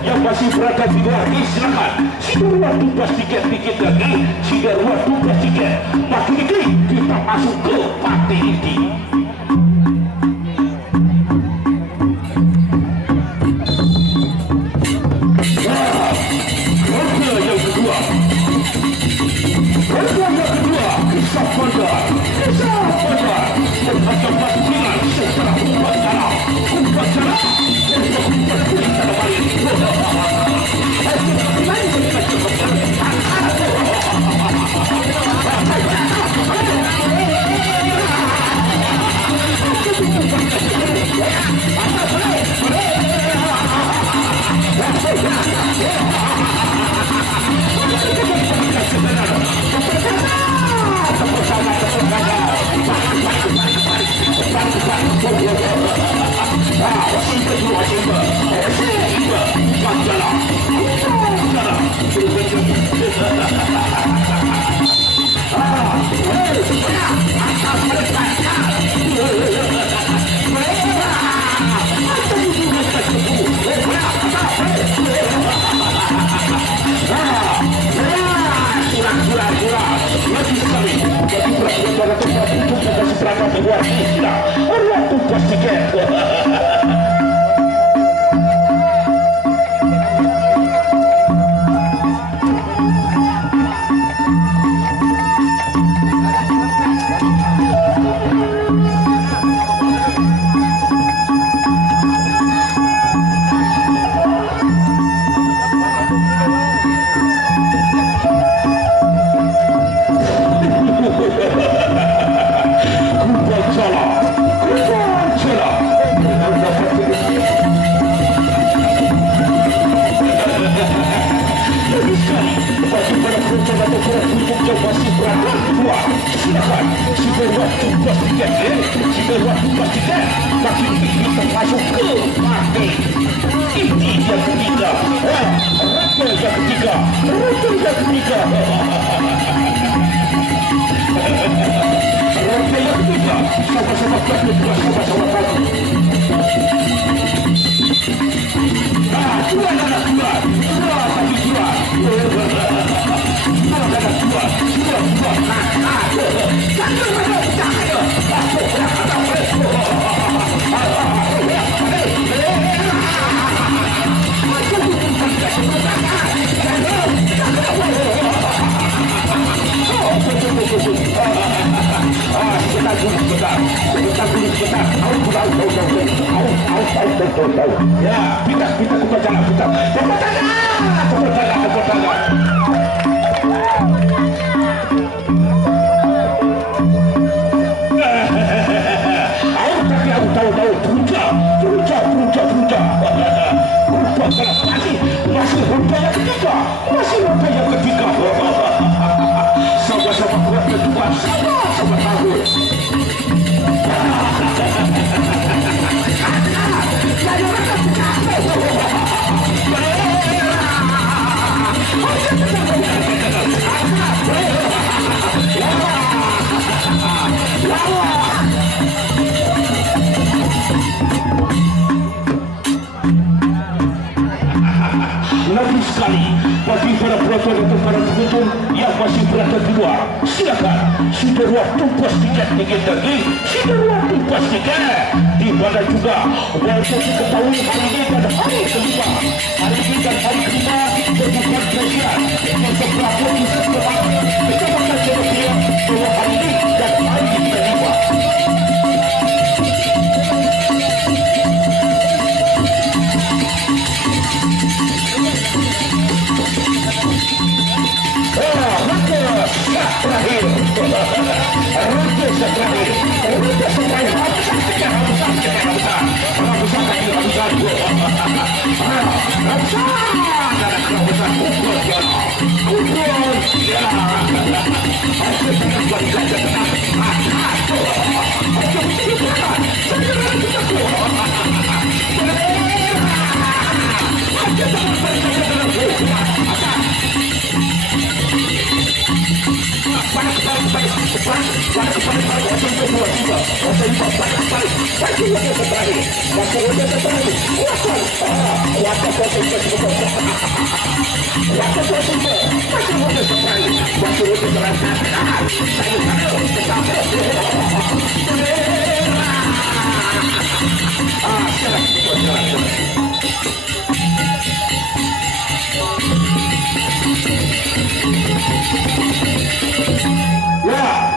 yang masih berada di luar, silakan. Jika ruang tugas tiket lagi, jika ruang tugas tiket makin ini kita masuk ke partai inti. Ya, kita jalan. Masih rota yang ketiga. Sama-sama kuat kedua, sama-sama tahu. sekali bagi para penonton dan para pengunjung yang masih berada di luar. Silakan, sudah waktu pas tiket lagi, sudah waktu pas tiket. Di mana juga walaupun diketahui hari ini dan hari kelima, berbuka spesial untuk pelaku di sekolah kecamatan Jogja bahwa hari ini dan hari kelima. Terakhir,